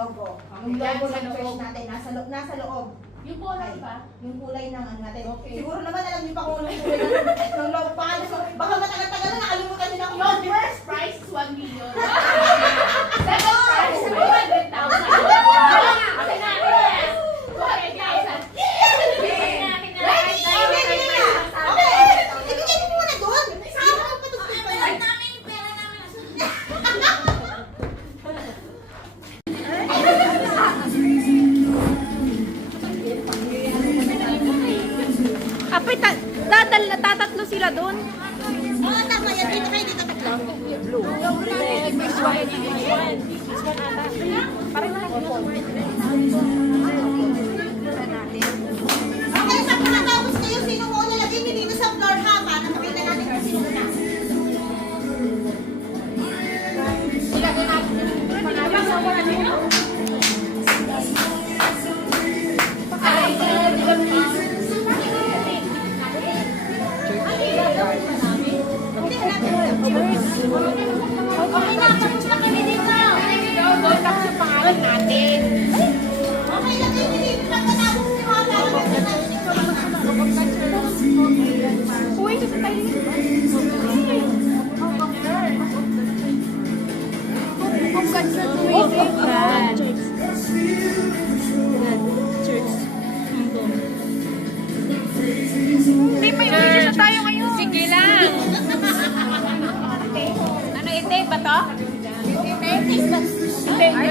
logo. Yung logo ng church natin, nasa loob. Yung kulay ba? Yung kulay ng ano natin. Okay. Siguro naman alam niyo pa kung anong kulay ng logo. Baka matagal-tagal na nakalimutan nila kung Yung first prize is 1 million. Second prize is 200,000. Okay na, yes. 200,000. Ibigay mo muna doon. Saan mo pa ito? namin yung pera namin. Apay, tatatlo sila doon. Oo, tama yan. Dito kayo, dito tatlo. Blue. This one. This one ata. Parang Okay, sa pagkatapos kayo, sino mo nalagay niyo dito sa floor ha? Para makita natin kung sino na. Ilagay natin. Okay na, tapos na kami dito. Tapos yung pangalan natin. Okay, lagay niyo dito. Pagkatapos niyo ha, para makita natin. uy, kasi tayo Hindi, may uwi na tayo ngayon. Sige lang. Ano, ite ba to? Ite. Ay,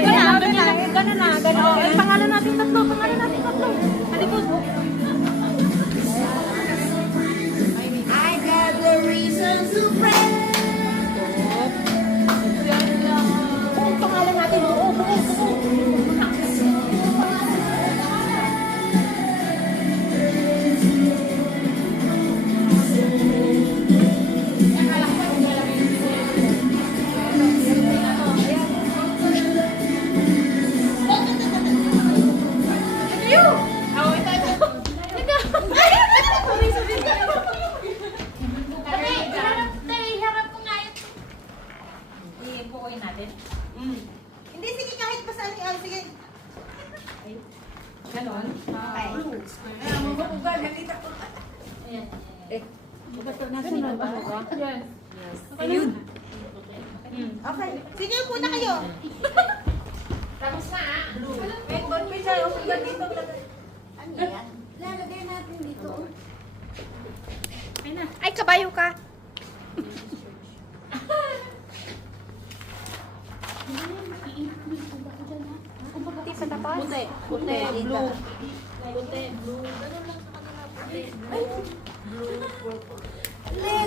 gano'n na. Ang pangalan natin tatlo. Halikot. I got the reason to pray. Ang pangalan natin, buo. Harap ko nga yun. Ipukoy natin. Hindi, sige, kahit pa saan yung sige. Ganon. Okay. Nasaan ba? Yes. Ayun. Okay. Sige, muna kayo. Tapos na ah. Ano yan? Lalagay natin dito. Ay, kabayo ka. Hindi pa tapos? Puti, blue. Puti, blue. Ganun lang sa kanila. Puti, blue. Blue, purple. Lego